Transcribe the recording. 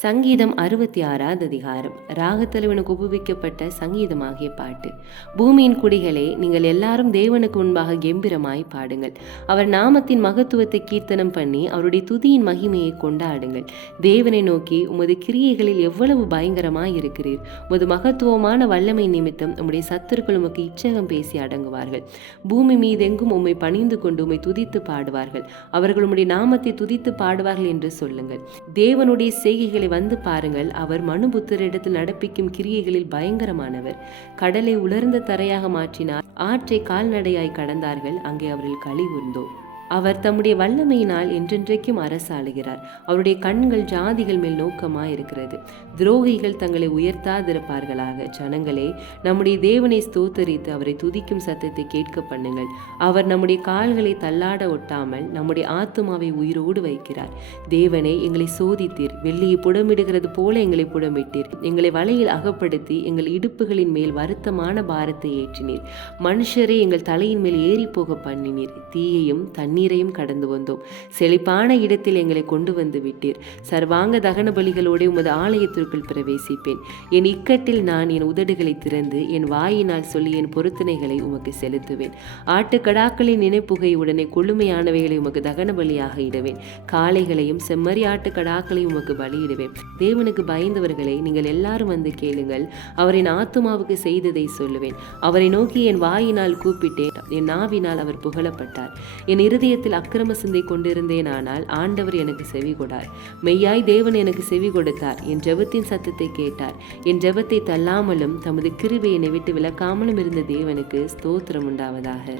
சங்கீதம் 66 அதிகாரம். ராகத்தலைவனுக்கு உபவிக்கப்பட்ட சங்கீதமாகிய பாட்டு. பூமியின் குடிகளே, நீங்கள் எல்லாரும் தேவனுக்கு முன்பாக கெம்பீரமாய் பாடுங்கள். அவர் நாமத்தின் மகத்துவத்தை கீர்த்தனம் பண்ணி அவருடைய துதியின் மகிமையை கொண்டாடுங்கள். தேவனை நோக்கி, உமது கிரியைகளில் எவ்வளவு பயங்கரமாய் இருக்கிறீர். உமது மகத்துவமான வல்லமை நிமித்தம் உம்முடைய சத்துருக்கள் உமக்கு இச்சகம் பேசி அடங்குவார்கள். பூமி மீதெங்கும் உம்மை பணிந்து கொண்டு உம்மை துதித்து பாடுவார்கள். அவர்கள் உம்முடைய நாமத்தை துதித்து பாடுவார்கள் என்று சொல்லுங்கள். தேவனுடைய செய்கைகளை வந்து பாருங்கள். அவர் மனுபுத்திரிடத்தில் நடப்பிக்கும் கிரியைகளில் பயங்கரமானவர். கடலை உலர்ந்த தரையாக மாற்றினார். ஆற்றை கால்நடையாய் கடந்தார்கள். அங்கே அவர்கள் களி கூர்ந்தோம். அவர் தம்முடைய வல்லமையினால் என்றென்றைக்கும் அரசாளுகிறார். அவருடைய கண்கள் ஜாதிகள் மேல் நோக்கமாயிருக்கிறது. துரோகிகள் தங்களை உயர்த்தாதிருப்பார்களாக. ஜனங்களே, நம்முடைய தேவனை ஸ்தோத்தரித்து அவரை துதிக்கும் சத்தத்தை கேட்க பண்ணுங்கள். அவர் நம்முடைய கால்களை தள்ளாட ஒட்டாமல் நம்முடைய ஆத்துமாவை உயிரோடு வைக்கிறார். தேவனே, எங்களை சோதித்தீர். வெள்ளியை புடமிடுகிறது போல எங்களை புடமிட்டீர். எங்களை வலையில் அகப்படுத்தி எங்கள் இடுப்புகளின் மேல் வருத்தமான பாரத்தை ஏற்றினீர். மனுஷரே, எங்கள் தலையின் மேல் ஏறி போக பண்ணினீர். தீயையும் தண்ணீரையும் கடந்து வந்தோம். செழிப்பான இடத்தில் எங்களை கொண்டு வந்து விட்டீர். சர்வாங்க தகன பலிகளோடு உமது ஆலயத்திற்குள் பிரவேசிப்பேன். என் இக்கட்டில் நான் என் உதடுகளை திறந்து என் வாயினால் சொல்லி என் பொருத்தனைகளை உமக்கு செலுத்துவேன். ஆட்டுக்கடாக்களின் நினைப்புகை உடனே கொழுமையானவைகளை உமக்கு தகன பலியாக இடுவேன். காளைகளையும் செம்மறி ஆட்டுக்கடாக்களையும் உமக்கு பலியிடுவேன். தேவனுக்கு பயந்தவர்களை, நீங்கள் எல்லாரும் வந்து கேளுங்கள். அவரின் ஆத்துமாவுக்கு செய்ததை சொல்லுவேன். அவரை நோக்கி என் வாயினால் கூப்பிட்டேன். என் நாவினால் அவர் புகழப்பட்டார். என் இருதயத்தில் அக்கிரம சிந்தை கொண்டிருந்தேன். ஆனால் ஆண்டவர் எனக்கு செவி கொடார். மெய்யாய் தேவன் எனக்கு செவி கொடுத்தார். என் ஜெபத்தின் சத்தத்தை கேட்டார். என் ஜெபத்தை தள்ளாமலும் தமது கிருபையை என்னை விட்டு விலக்காமலும் இருந்த தேவனுக்கு ஸ்தோத்திரம் உண்டாவதாக.